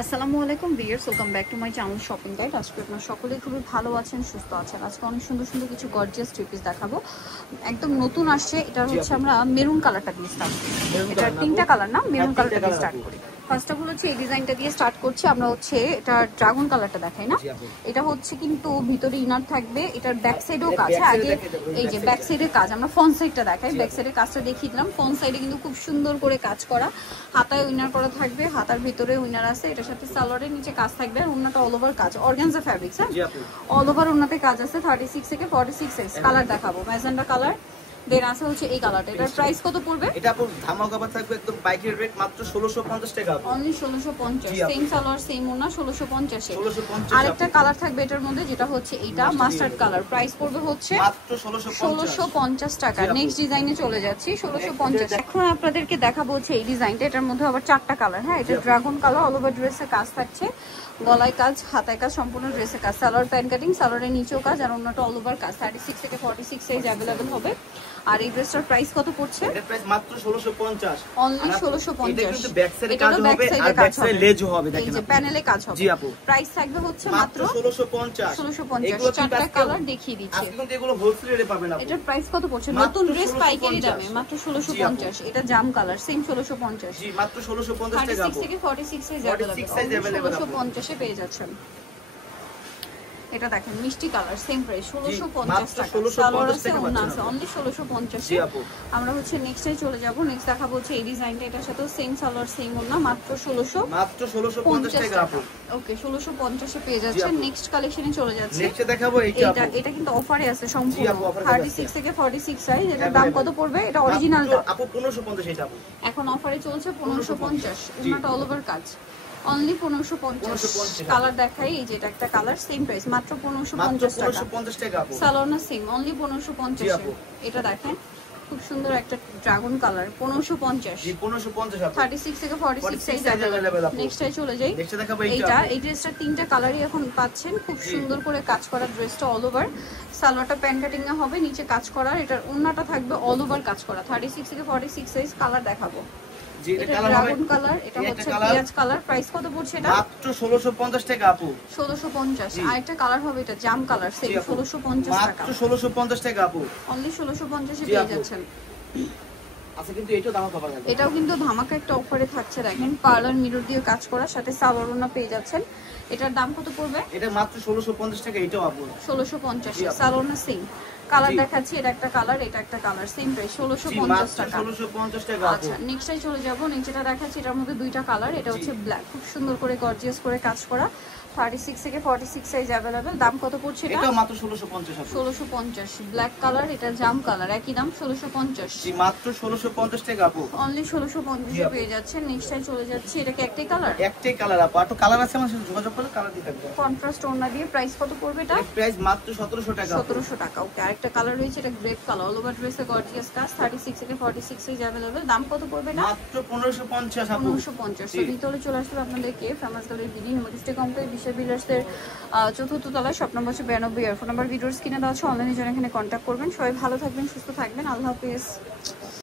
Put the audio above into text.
আসসালামু আলাইকুম viewers, welcome back to my channel shopping guide. আজকে আপনারা সকলেই খুবই ভালো আছেন, সুস্থ আছেন। আজকে অনেক সুন্দর সুন্দর কিছু গর্জিয়াস থ্রি পিস দেখাবো। একদম নতুন আসছে, এটা হচ্ছে আমরা মেরুন কালারটা দিয়ে স্টার্ট করি। এটা তিনটা কালার না, মেরুন কালারটা দিয়ে স্টার্ট করি। ফার্স্ট অফ অল হচ্ছে এই ডিজাইনটা দিয়ে স্টার্ট করছি আমরা। হচ্ছে এটা ড্রাগন কালারটা দেখাই না, এটা হচ্ছে কিন্তু ভিতরে ইনার থাকবে, এটার ব্যাক সাইডেও কাজ। আগে এই যে ব্যাক সাইডের কাজ, আমরা ফ্রন্ট সাইডটা দেখাই। ব্যাক সাইডের কাজটা দেখিয়ে দিলাম, ফ্রন্ট সাইডে কিন্তু খুব সুন্দর করে কাজ করা, হাতায় উইনার করা থাকবে, হাতার ভিতরে উইনার আছে। এটার সাথে সালোয়ারের নিচে কাজ থাকবে, আর ওন্নাটা অল ওভার কাজ, অর্গানজা ফ্যাব্রিক্স। হ্যাঁ, অল ওভার ওন্নাতে কাজ আছে। 36 থেকে 46 সাইজ। কালার দেখাবো ম্যাজেন্ডা কালার, দেন আছে হচ্ছে এই কালারটা। এটার প্রাইস কত পড়বে? এটা আপু ধামাকা অফার থাকবে, একদম পাইকারি রেট মাত্র 1650 টাকা। অনলি 1650। সেম সালোয়ার সেম ওন্না, 1650 এ। আরেকটা কালার থাকবে এটার মধ্যে, যেটা হচ্ছে এইটা মাস্টার্ড কালার। প্রাইস পড়বে হচ্ছে মাত্র 1650 টাকা। নেক্সট ডিজাইনে চলে যাচ্ছি, 1650। এখন আপনাদেরকে দেখাবো হচ্ছে এই ডিজাইনটা। এটার মধ্যে আবার চারটা কালার। হ্যাঁ, এটা ড্রাগন কালার, অল ওভার ড্রেসে কাজ থাকছে, গলায় কাজ, হাতায় কাজ, সম্পূর্ণ ড্রেসে কাজ। সালোয়ার প্যান্ট কাটিং, সালোয়ারের নিচেও কাজ, আর অন্যটা অল ওভার কাজ। 36 থেকে 46 সাইজ अवेलेबल হবে। আর এই ড্রেসটার প্রাইস কত পড়ছে? এর প্রাইস মাত্র 1650। অনলি 1650। এটা কিন্তু ব্যাক সাইডে কাজ হবে আর ব্যাক সাইডে লেজও হবে, দেখেন এই যে প্যানেলে কাজ হবে। জি আপু, প্রাইস থাকবে হচ্ছে মাত্র 1650। এগুলো চারটা কালার দেখিয়ে দিচ্ছি। আজকে কিন্তু এগুলো হোলসেল রেটে পাবেন আপু। এটার প্রাইস কত পড়ছে? নতুন ড্রেস পাইকারি দামে মাত্র 1650। এটা জাম কালার, সেম 1650। জি, মাত্র 1650 টাকা আপু। 36 থেকে 46 সাইজ अवेलेबल। 1650 এ পেয়ে যাচ্ছেন। এটা দেখেন মিষ্টি কালার, সেম প্রাইস 1650 টাকা। সালোয়ার আছে, ওন্না আছে, অনলি 1650 জি আপু। আমরা হচ্ছে নেক্সটে চলে যাব। নেক্সট দেখাবো হচ্ছে এই ডিজাইনটা। এটার সাথে সেম সালোয়ার সেম ওন্না, মাত্র 1650 টাকা আপু। ওকে, 1650 এ পেয়ে যাচ্ছেন। নেক্সট কালেকশনে চলে যাচ্ছে। নেক্সট দেখাবো এইটা আপু। এটা কিন্তু অফারে আছে সম্পূর্ণ। জি আপু, 36 থেকে 46 সাইজ। এটার দাম কত পড়বে? এটা অরিজিনালটা আপু 1550 এটা আপু। এখন অফারে চলছে 1550। ওন্নাটা অল ওভার কাজ, অনলি 1550। কালার দেখাই, এই যে এটা একটা কালার, সেম প্রাইস মাত্র 1550 টাকা আপু। সালোয়ার না সেম, অনলি 1550 এ। এটা দেখেন খুব সুন্দর একটা ড্রাগন কালার, 1550। জি 1550 আপু। 36 থেকে 46 সাইজ अवेलेबल। নেক্সটে চলে যাই। নেক্সট দেখাবো এইটা। এই ড্রেসটা তিনটা কালারই এখন পাচ্ছেন, খুব সুন্দর করে কাজ করা ড্রেসটা অল ওভার। সালোয়ারটা প্যান্ট কাটিং এ হবে, নিচে কাজ করা। এটার ওন্নাটা থাকবে অল ওভার কাজ করা। 36 থেকে 46 সাইজ। কালার দেখাবো। জি, এটা কালার হবে ড্রাগন কালার, এটা হচ্ছে পেঁয়াজ কালার। প্রাইস কত পড়ছে এটা? মাত্র 1650 টাকা আপু। 1650। আরেকটা কালার হবে, এটা জাম কালার, সেম 1650 টাকা। মাত্র 1650 টাকা আপু। অনলি 1650 এ পেয়ে যাচ্ছেন। আচ্ছা, কিন্তু এটাও দাম কম আছে। এটাও কিন্তু ধামাকা একটা অফারে থাকছে। দেখেন পার্লার মিরর দিয়ে কাজ করা, সাথে সালোয়ার ওন্না পেয়ে যাচ্ছেন। এটার দাম কত পড়বে? এটা মাত্র 1650 টাকা। এটাও আপু 1650 এ। সালোয়ার না সেম কালার দেখাচ্ছি। এটা একটা কালার, এটা একটা কালার, সেম প্রাইস 1650 টাকা। 1650 টাকা আপু। আচ্ছা, নেক্সটে চলে যাব। নিচেটা দেখাচ্ছি, এটার মধ্যে দুইটা কালার। এটা হচ্ছে ব্ল্যাক, খুব সুন্দর করে গর্জিয়াস করে কাজ করা। 36 থেকে 46 সাইজ अवेलेबल। দাম কত পড়ছে এটা? এটা মাত্র 1650 আপু। 1650। ব্ল্যাক কালার, এটা জাম কালার, একই দাম 1650। জি, মাত্র 1650 টাকা আপু। অনলি 1650 এ পেয়ে যাচ্ছেন। নেক্সটে চলে যাচ্ছে। এটা কি একটাই কালার? একটাই কালার আপু। আর তো কালার আছে, আমার সাথে যোগাযোগ করলে কালার দিয়ে থাকবে। কন্ট্রাস্ট ওড়না দিয়ে। প্রাইস কত পড়বে এটা? এর প্রাইস মাত্র 1700 টাকা। 1700 টাকা। ওকে, আরেকটা কালার রয়েছে, এটা গ্রেপ কালার, অল ওভার ড্রেসে গর্জিয়াস কাজ। 36 থেকে 46 সাইজ अवेलेबल। দাম কত পড়বে এটা? মাত্র 1550 আপু। 1550। তো ভিতরে চলে আসলে আপনাদেরকে ফেমাস গ্যালারি বিল্ডিং মডিস্টে কমপ্লেক্স বিশ্ব বিল্ডার্সের 4th তলায়, শপ নম্বর হচ্ছে 92। আর ফোন নাম্বার ভিডিওর স্ক্রিনে দেওয়া আছে, অনলাইনে জন্য এখানে কন্ট্যাক্ট করবেন। সবাই ভালো থাকবেন, সুস্থ থাকবেন। আল্লাহ হাফেজ।